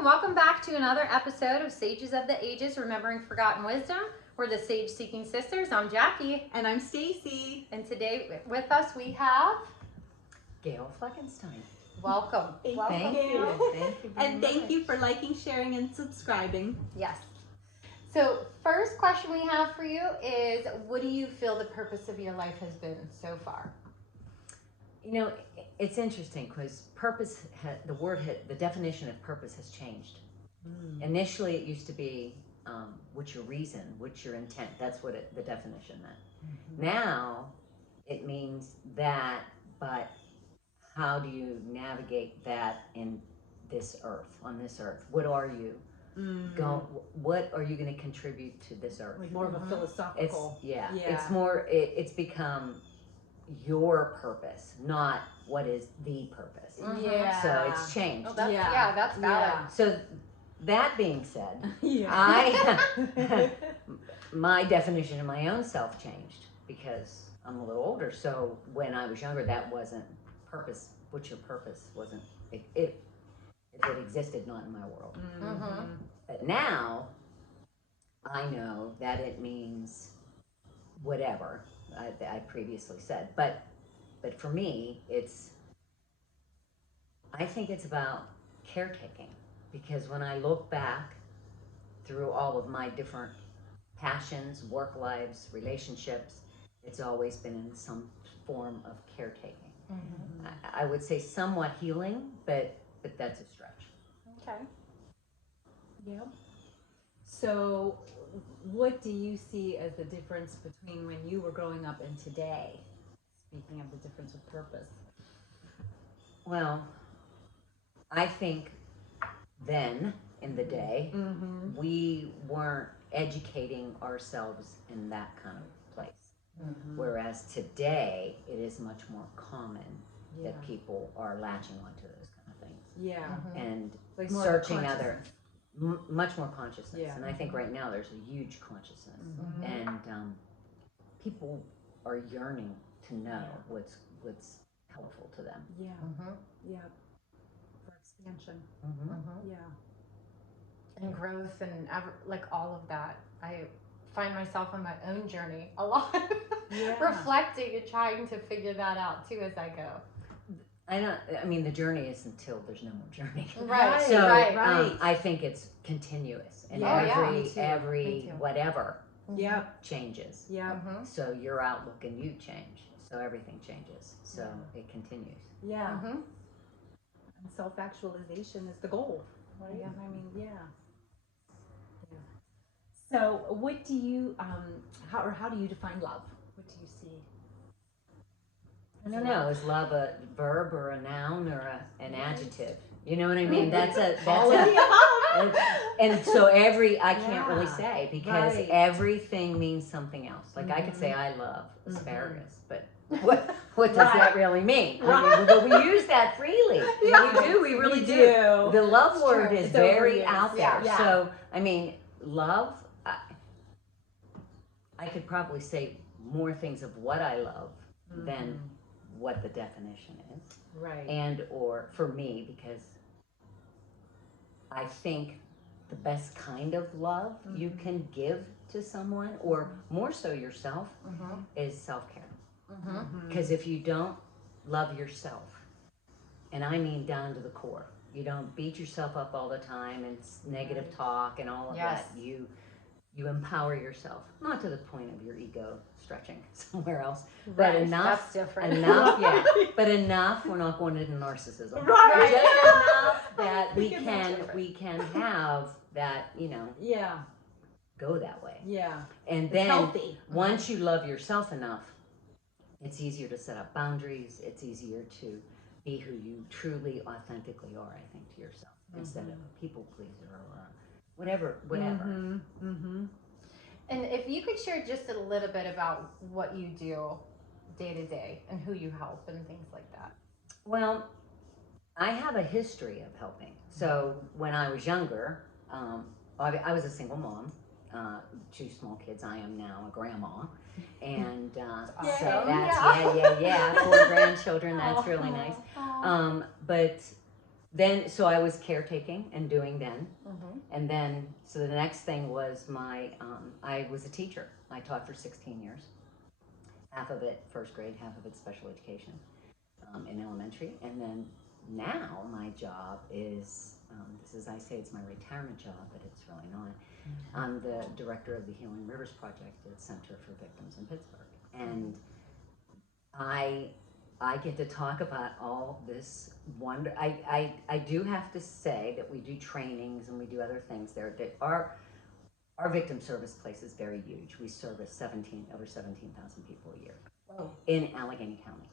and welcome back to another episode of Sages of the Ages, Remembering Forgotten Wisdom. We're the Sage Seeking Sisters. I'm Jackie. And I'm Stacy. And today with us we have Gail Fleckenstein. Welcome. Thank welcome. you. Thank you very And much. thank you for liking, sharing, and subscribing. Yes. So first question we have for you is, what do you feel the purpose of your life has been so far? You know, it's interesting because purpose, the definition of purpose has changed. Initially, it used to be what's your reason, what's your intent. That's what the definition meant. Now, it means that, but how do you navigate that in this earth, on this earth? What are you? What are you going to contribute to this earth? Like more of a philosophical. It's more, it's become your purpose, not what is the purpose. Yeah. So it's changed. Oh, that's valid. So that being said, Yeah. my definition of my own self changed because I'm a little older. So when I was younger, that wasn't purpose. What's your purpose? Wasn't it existed not in my world. But now I know that it means whatever I previously said. But for me, I think it's about caretaking, because when I look back through all of my different passions, work lives, relationships, it's always been in some form of caretaking. I would say somewhat healing, but that's a stretch. Okay. Yep. So, what do you see as the difference between when you were growing up and today? Speaking of the difference of purpose. Well, I think then, in the day, we weren't educating ourselves in that kind of place. Whereas today, it is much more common that people are latching onto those kind of things. Yeah. And Like more searching much more consciousness. Yeah. And I think right now there's a huge consciousness. And people are yearning to know what's helpful to them. Yeah. Yeah. For expansion. Yeah. And growth and like all of that. I find myself on my own journey a lot, reflecting and trying to figure that out too as I go. I mean, the journey is until there's no more journey. Right. So right. I think it's continuous, and Me every too. whatever Yep. changes. Yep. So your outlook and you change. So everything changes. So it continues. Yeah. And self-actualization is the goal, right? Yeah. I mean, yeah. So, what do you how do you define love? What do you see? I don't know. Is love a verb or a noun or an adjective? You know what I mean? That's a and so I can't really say, because everything means something else. Like I could say I love asparagus, but what does that really mean? I mean, we use that freely. We really do. The love word is very out there. Yeah. So I mean, love. I could probably say more things of what I love than what the definition is. Right. And or for me, because I think the best kind of love you can give to someone, or more so yourself, is self-care. Because if you don't love yourself, and I mean down to the core, you don't beat yourself up all the time and negative talk and all of that. You empower yourself, not to the point of your ego stretching somewhere else, but enough. That's different. Enough, but enough. We're not going into narcissism. Right. Just enough that we can have that, go that way. Yeah. And It's then healthy. once you love yourself enough, it's easier to set up boundaries. It's easier to be who you truly, authentically are, I think, to yourself, instead of a people pleaser or whatever. And if you could share just a little bit about what you do day to day and who you help and things like that. Well, I have a history of helping. So when I was younger, I was a single mom, 2 small kids. I am now a grandma. And so that's, 4 grandchildren. That's really nice. But then, so I was caretaking and doing then. Mm-hmm. And then, so the next thing was I was a teacher. I taught for 16 years. Half of it first grade, half of it special education in elementary. And then now my job is, I say it's my retirement job, but it's really not. I'm the director of the Healing Rivers Project at Center for Victims in Pittsburgh. And I get to talk about all this wonder. I do have to say that we do trainings and we do other things there. That our victim service place is very huge. We service over 17,000 people a year in Allegheny County.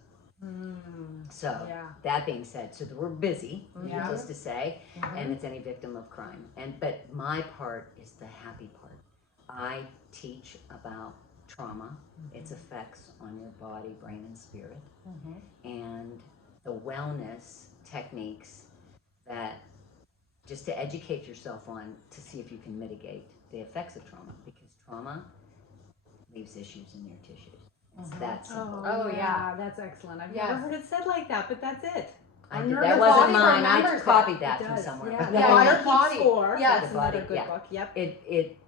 So that being said, so we're busy, needless to say, and it's any victim of crime. But my part is the happy part. I teach about trauma, its effects on your body, brain, and spirit, and the wellness techniques that just to educate yourself on to see if you can mitigate the effects of trauma, because trauma leaves issues in your tissues. It's that simple. Oh yeah, that's excellent. I've never heard it said like that, but that's it. That wasn't mine. I copied that from somewhere. Yeah, your body score. Yes, that's another good book. Yep.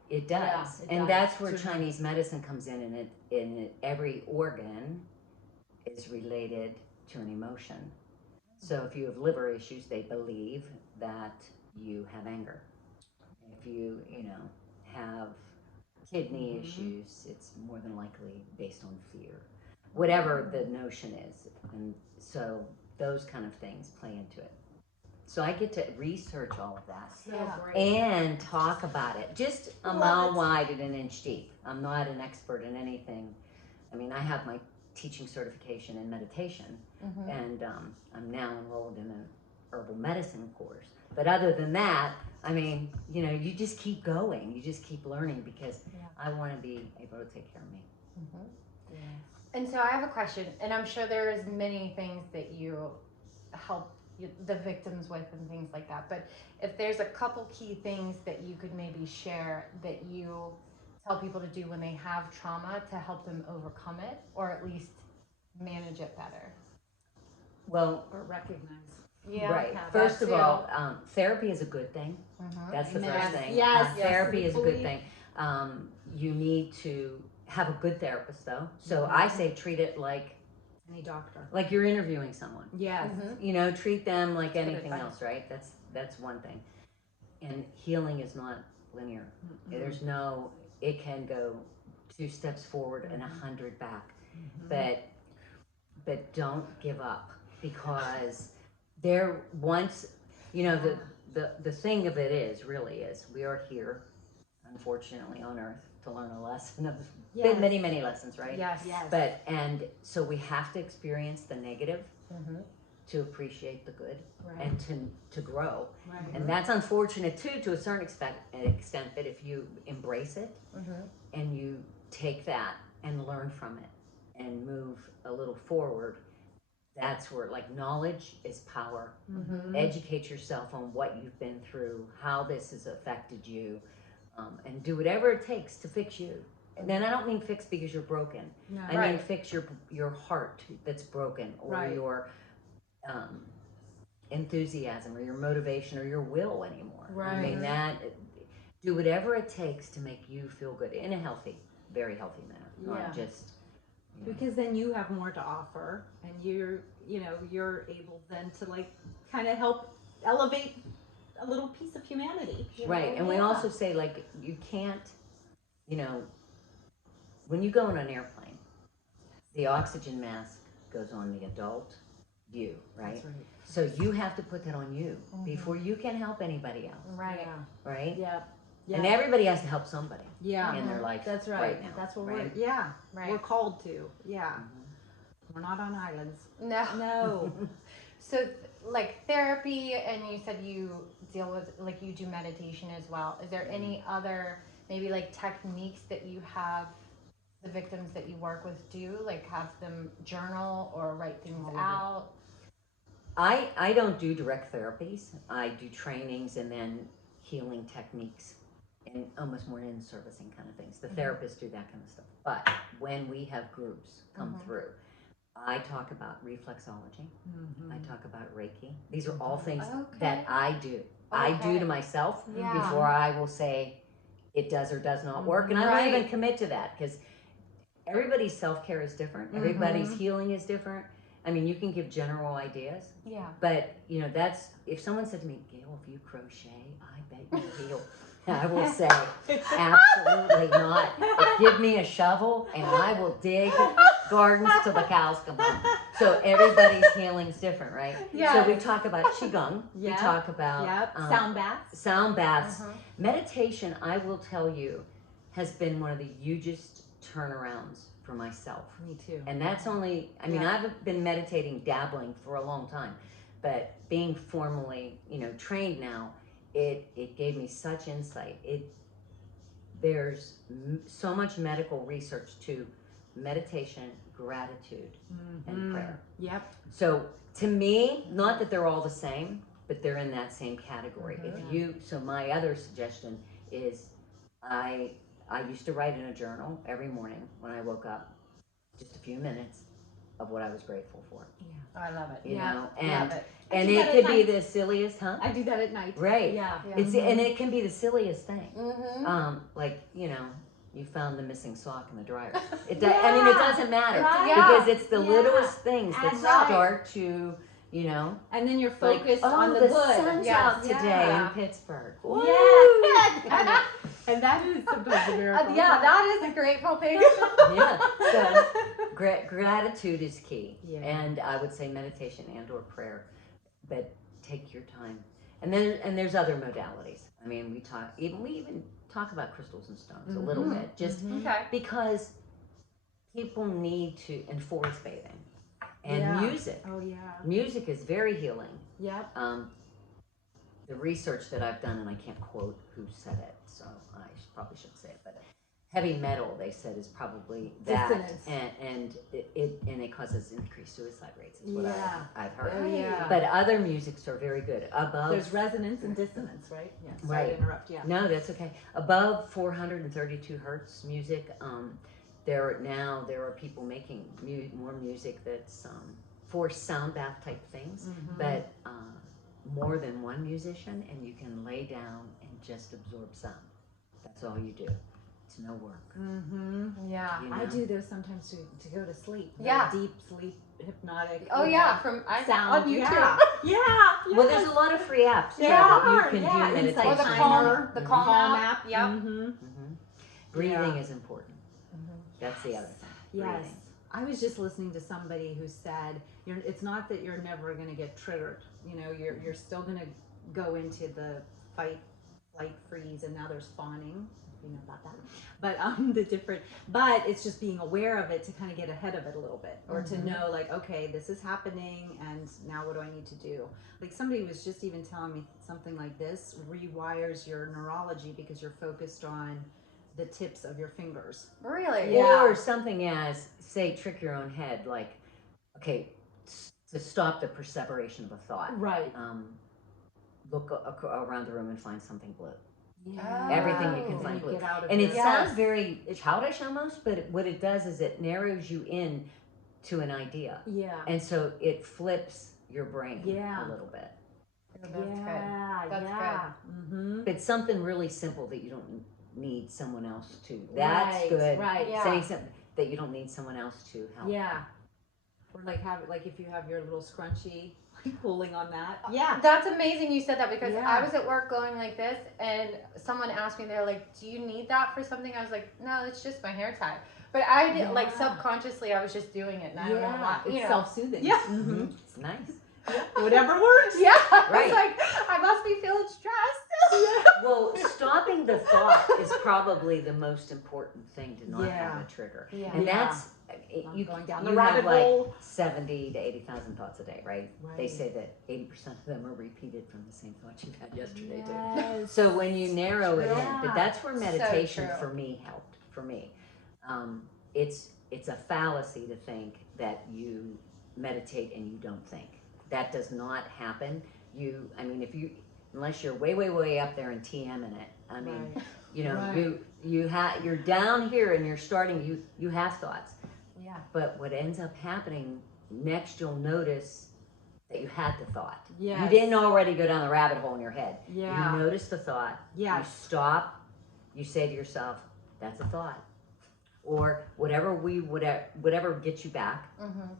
It does, and that's where Chinese medicine comes in. And every organ is related to an emotion. So if you have liver issues, they believe that you have anger. If you have kidney issues, it's more than likely based on fear, whatever the notion is. And so those kind of things play into it. So I get to research all of that and talk about it, just a mile wide and an inch deep. I'm not an expert in anything. I mean, I have my teaching certification in meditation, and I'm now enrolled in an herbal medicine course. But other than that, I mean, you just keep going. You just keep learning, because I want to be able to take care of me. And so I have a question, and I'm sure there's many things that you help the victims with and things like that. But if there's a couple key things that you could maybe share that you tell people to do when they have trauma to help them overcome it, or at least manage it better. Well, or recognize. Right. First of all, therapy is a good thing. That's the first thing. Yes. Therapy is a good thing. You need to have a good therapist, though. So I say treat it like any doctor, like you're interviewing someone. Yes. Treat them like anything else, right? That's one thing. And healing is not linear. There's no. It can go 2 steps forward and 100 back, but don't give up, because there once the thing of it is we are here, unfortunately, on earth to learn a lesson of many lessons, right? Yes. But and so we have to experience the negative to appreciate the good, and to grow. And that's unfortunate too, to a certain extent, but if you embrace it and you take that and learn from it and move a little forward, that's where, like, knowledge is power. Educate yourself on what you've been through, how this has affected you, and do whatever it takes to fix you. And then I don't mean fix because you're broken. No. I mean fix your heart that's broken, or your enthusiasm, or your motivation, or your will anymore. I mean, do whatever it takes to make you feel good in a healthy, very healthy manner, not just. Because then you have more to offer, and you're able then to, like, kind of help elevate a little piece of humanity. Right. And we also say, like, you can't, when you go on an airplane, the oxygen mask goes on the adult, you, right? That's right. So you have to put that on you before you can help anybody else. Right. Right? Yeah. And everybody has to help somebody. Yeah. In their life. That's right. Now, that's what right? we're called to. Yeah. We're not on islands. No. So, like, therapy, and you said you deal with, like, you do meditation as well. Is there any other, maybe, like, techniques that you have the victims that you work with do? Like, have them journal or write things out? I don't do direct therapies. I do trainings and then healing techniques, and almost more in-servicing kind of things. The therapists do that kind of stuff. But when we have groups come through, I talk about reflexology. Mm-hmm. I talk about Reiki. These are all things Okay. that I do. I do Okay. to myself Yeah. before I will say it does or does not work. And I won't even Right. commit to that because everybody's self-care is different. Everybody's healing is different. I mean, you can give general ideas, Yeah. but you know, that's, if someone said to me, Gail, if you crochet, I bet you heal. I will say, absolutely not. But give me a shovel and I will dig gardens till the cows come home. So everybody's healing's different, right? Yes. So we talk about Qigong. We Yep. talk about Yep. Sound baths. sound baths. Uh-huh. Meditation, I will tell you, has been one of the hugest turnarounds for myself. Me too. And that's only, I mean, Yeah. I've been meditating, dabbling for a long time, but being formally, you know, trained now, it gave me such insight. There's so much medical research to meditation, gratitude, and prayer. Yep. So to me, not that they're all the same, but they're in that same category. So my other suggestion is I used to write in a journal every morning when I woke up, just a few minutes of what I was grateful for. Yeah. I love it. You know, Love and it. and do it that could at be night. the silliest, huh? I do that at night. Right. Yeah. Yeah. It's and it can be the silliest thing. Mm-hmm. Like, you know, you found the missing sock in the dryer. I mean, it doesn't matter Right. because it's the Yeah. littlest things that Adds up. start to, you know, And then you're like, focused oh, on the the good. sun's Yes. out today Yeah. in Pittsburgh. Yeah. And that is sometimes a miracle. Yeah, that is a grateful thing. Yeah. So gratitude is key, Yeah. and I would say meditation and/or prayer, but take your time. And then there's other modalities. I mean, we even talk about crystals and stones a little bit, just Okay. because people need to, and forest bathing and Yeah. music. Oh yeah. Music is very healing. Yep. The research that I've done, and I can't quote who said it, so I probably shouldn't say it, but heavy metal, they said, is probably that, Dissonance. and it causes increased suicide rates. Is what Yeah. I've heard. Oh yeah. But other musics are very good. There's resonance and dissonance, right? Yeah. Sorry Right. to interrupt. Yeah. No, that's okay. Above 432 hertz music, there are people making more music that's for sound bath type things, but more than one musician, and you can lay down and just absorb sound. That's all you do. It's no work. Yeah. You I know? do those sometimes to go to sleep. Yeah. Deep sleep, hypnotic. Oh yeah, from sound on YouTube. Yeah. Yeah. Well, there's a lot of free apps too, There that are, you can yeah, do meditation. Or the Insight calm, timer. the Mhm. calm app. Yep. Mm-hmm. Breathing Yeah. is important. That's the other thing. Yes. Breathing. I was just listening to somebody who said, it's not that you're never going to get triggered. You know, you're still going to go into the fight, flight, freeze, and now there's fawning. If you know about that. But but it's just being aware of it to kind of get ahead of it a little bit, or to know like, okay, this is happening, and now what do I need to do? Like somebody was just even telling me something like this rewires your neurology because you're focused on the tips of your fingers. Really? Yeah. Or something as, say, trick your own head, like, okay, to stop the perseveration of a thought. Right. Look around the room and find something blue. Yeah. Everything you can And find you blue. get out of And it your- sounds very childish almost, but what it does is it narrows you in to an idea. Yeah. And so it flips your brain Yeah. a little bit. That's yeah. That's yeah. Mm-hmm. But something really simple that you don't need someone else to. That's Right, good. right. Yeah. Saying something that you don't need someone else to help. Yeah. Or like if you have your little scrunchie, pulling on that. Yeah. That's amazing you said that because Yeah. I was at work going like this and someone asked me, they're like, do you need that for something? I was like, no, it's just my hair tie. But I did, like Yeah. subconsciously I was just doing it and I don't know why. It's You know. self-soothing. Yeah. Mm-hmm. It's nice. Whatever works. Yeah. I Right. was like, I must be feeling stressed. Well, stopping the thought is probably the most important thing to not Yeah. have a trigger. Yeah. And Yeah. that's I'm going down the you rabbit have like hole. 70 to 80,000 thoughts a day, right? They Right. say that 80% of them are repeated from the same thoughts you've had yesterday too. Yes. So when you narrow it in, Yeah. but that's where meditation true. for me helped. For me, it's a fallacy to think that you meditate and you don't think. That does not happen. Unless you're way up there in TM in it. I mean, Right. you know, Right. you're down here and you're starting. You have thoughts, Yeah. But what ends up happening next, you'll notice that you had the thought. Yes. You didn't already go down the rabbit hole in your head. Yeah. You notice the thought. Yes. You stop. You say to yourself, "That's a thought," or whatever gets you back,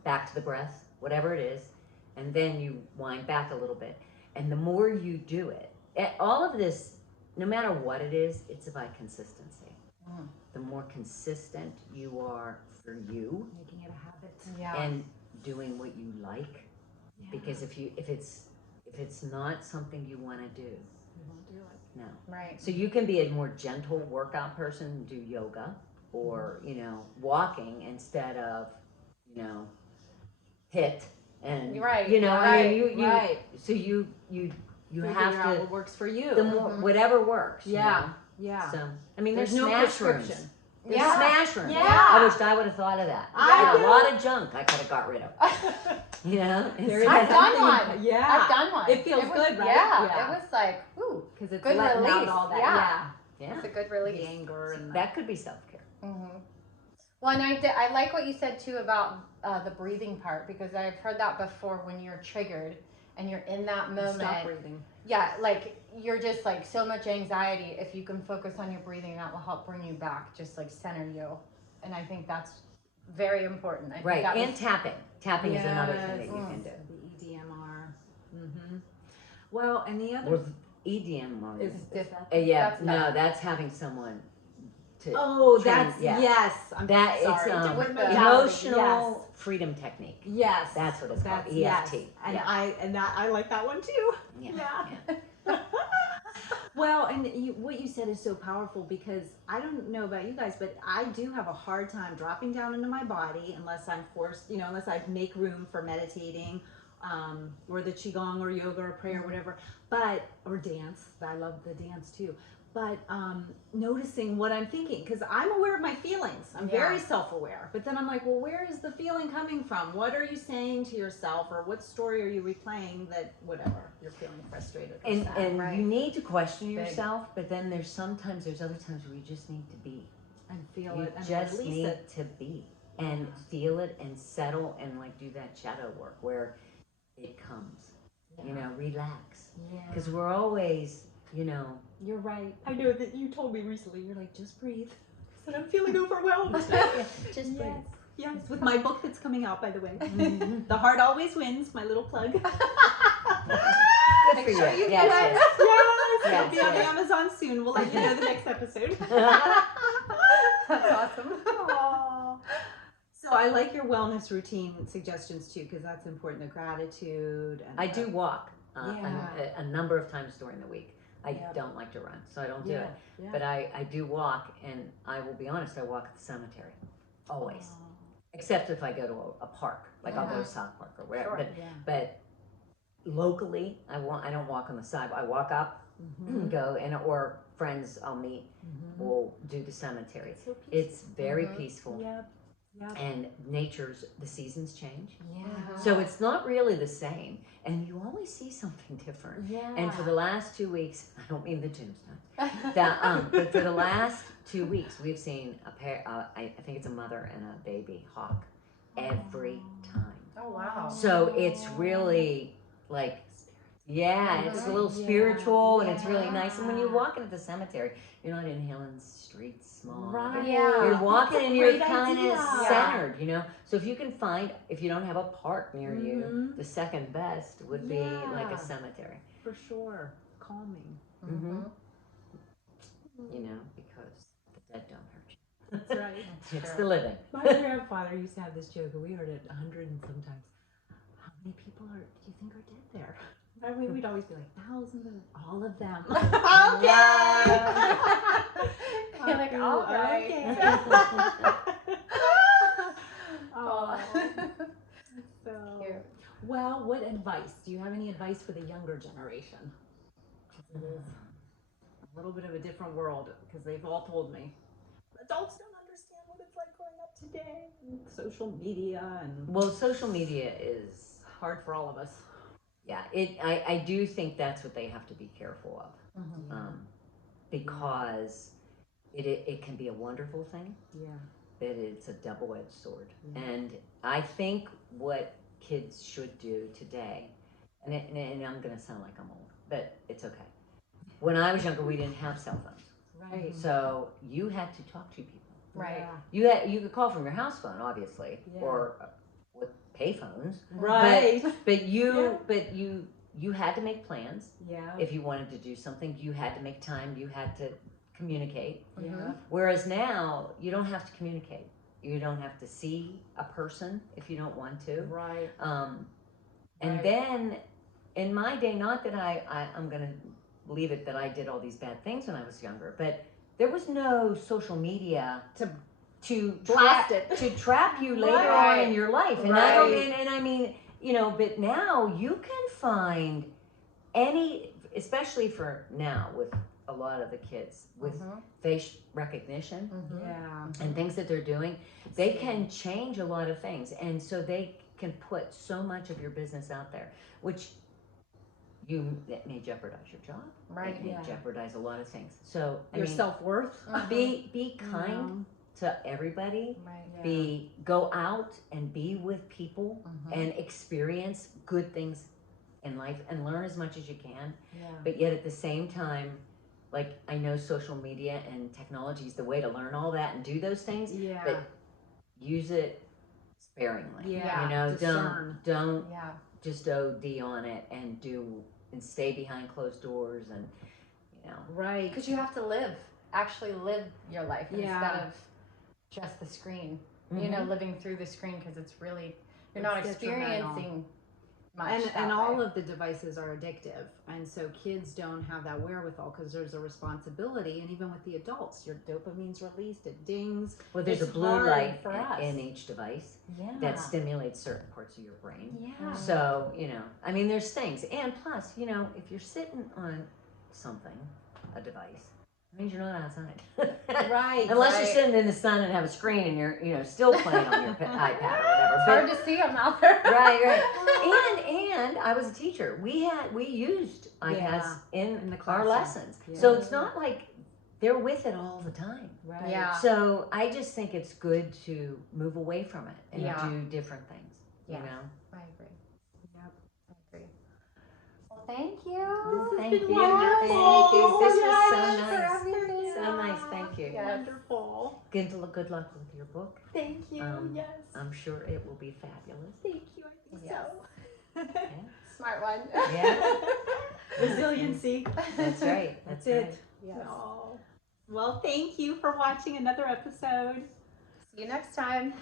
back to the breath, whatever it is, and then you wind back a little bit. And the more you do it, all of this, no matter what it is, it's about consistency. The more consistent you are for you, Making it a habit. Yeah. and doing what you like, because if it's not something you want to do, You won't do it. no. Right. So you can be a more gentle workout person, do yoga, or walking instead of hit and Right, I mean, right, you right. so you Figure have out to what works for you. the more whatever works. Yeah. Yeah. So I mean, there's no smash rooms. prescription. There's Yeah. smash rooms. Yeah. I wished I would have thought of that. I A do. lot of junk I could have got rid of. There is I've done something- one. Yeah. I've done one. It feels was, good, right? Yeah, Yeah. It was like, whoo, Because it's Good letting out release, all that. yeah. Yeah, it's a good The release. anger and that could be self-care. Well, and I like what you said too about the breathing part, because I've heard that before when you're triggered and you're in that moment. stop breathing. Yeah, like you're just like so much anxiety. If you can focus on your breathing, that will help bring you back, just like center you. And I think that's very important. I think Right, that and was, tapping. Tapping is another thing that you can do. The EDMR. Well, and the other Well, EDM is yeah, that's no, not- that's having someone to oh, train, that's yeah. yes. I'm that sorry. it's With the emotional freedom technique. Yes, That's what it's called. that's- EFT. yes. And Yeah. I like that one too. Yeah. Yeah. Well, and what you said is so powerful, because I don't know about you guys, but I do have a hard time dropping down into my body unless I'm forced, unless I make room for meditating, or the qigong or yoga or prayer or whatever, or dance. I love the dance too. But noticing what I'm thinking, because I'm aware of my feelings. I'm very self-aware. But then I'm like, well, where is the feeling coming from? What are you saying to yourself, or what story are you replaying that whatever you're feeling frustrated or sad? And Right. you need to question yourself, but then there's other times where you just need to be. And feel You it and just release need it. to be and feel it and settle and like do that shadow work where it comes. Relax. Yeah. Because we're always, You're right. I know that you told me recently, you're like, just breathe. I said, I'm feeling overwhelmed. just breathe. Yes, with my book that's coming out, by the way. Mhm. The Heart Always Wins, my little plug. Good Make for sure you. you Yes, get yes. Yes, it'll Yes, be on yes. Amazon soon. We'll let you know the next episode. That's awesome. Aw. So I like your wellness routine suggestions too, because that's important. The gratitude. And I do walk Yeah. a number of times during the week. I Yeah. don't like to run, so I don't do Yeah, it. yeah. But I do walk, and I will be honest, I walk at the cemetery. Always. Aw. Except if I go to a park, like I'll go Mhm. to South Park or wherever. Sure. Yeah. But locally, I don't walk on the side. I walk up, Mhm. go, or friends I'll meet will do the cemetery. So peaceful. It's very Mhm. peaceful, Yep. Yep. and the seasons change. Yeah. So it's not really the same, and you always see something different. Yeah. And for the last 2 weeks, I don't mean the tombstone. But for the last 2 weeks, we've seen a pair. I think it's a mother and a baby hawk every time. Oh wow. So it's really like, it's a little Yeah. spiritual, and it's really Yeah. nice. And when you're walking at the cemetery, you're not inhaling street smog. Right. Yeah. You're walking That's a and you're great kind idea. of centered, So if you can find, if you don't have a park near you, Mhm. the second best would be like Yeah. a cemetery. For sure. Calming. Mhm. Because the dead don't hurt you. That's right. It's the living. My grandfather used to have this joke, and we heard it 100 and sometimes. How many people do you think are dead there? I mean, we'd always be like, thousands of all of them. You're like, all right. Oh. So, Cute. well, what advice? Do you have any advice for the younger generation? It is a little bit of a different world, because they've all told me adults don't understand what it's like growing up today. And social media and Well, social media is, hard for all of us. I do think that's what they have to be careful of. Because it can be a wonderful thing, Yeah. it's a double-edged sword. Mm-hmm. And I think what kids should do today, and I'm going to sound like I'm old, but it's okay. When I was younger, we didn't have cell phones. Right. So you had to talk to people. Right. You could call from your house phone, obviously, Yeah. or with payphones. Right. But you had to make plans. Yeah. If you wanted to do something, you had to make time. You had to communicate. Yeah. Whereas now, you don't have to communicate. You don't have to see a person if you don't want to. Right. And Right. then, in my day, not that I'm going to leave it that I did all these bad things when I was younger, but there was no social media to blast trap you later Right. on in your life. And I mean, you know, but now you can find any, especially for now with a lot of the kids with face recognition Yeah. and things that they're doing, they can change a lot of things. And so they can put so much of your business out there, which that may jeopardize your job. Right. It may Yeah. jeopardize a lot of things. So Your self-worth. be kind to everybody. Right. Yeah. Go out and be with people and experience good things in life and learn as much as you can. Yeah. But yet at the same time, like, I know social media and technology is the way to learn all that and do those things, Yeah. but use it sparingly. Yeah. You know, Discern. don't Yeah. just OD on it and stay behind closed doors and, you know. Right. Because you have to actually live your life Yeah. instead of just the screen. You know, living through the screen, because it's really, you're not It's detrimental. experiencing much. And all of the devices are addictive, and so kids don't have that wherewithal because there's a responsibility. And even with the adults, your dopamine's released, it dings. Well, there's It's a blue hard light for us. in each device Yeah. that stimulates certain parts of your brain. Yeah. So, you know, I mean, there's things. And plus, you know, if you're sitting on something, a device, it means you're not outside. Right. Unless right. you're sitting in the sun and have a screen and you're, you know, still playing on your iPad or whatever. It's hard to see them out there. Right. And I was a teacher. We used iPads in the our classroom. lessons. Yeah. So it's not like they're with it all the time. Right. Yeah. So I just think it's good to move away from it and Yeah. do different things. Yes. You know. I agree. Yep. I agree. Well, thank you. Well, thank been you. wonderful. Thank you. This was Yes, so for nice. everything. So nice. Thank you. Yes. Wonderful. Good luck with your book. Thank you. Yes. I'm sure it will be fabulous. Thank you. I think Yes. so. Smart one. Yeah. Resiliency. That's right. That's right. it. Yes. Oh. Well, thank you for watching another episode. See you next time.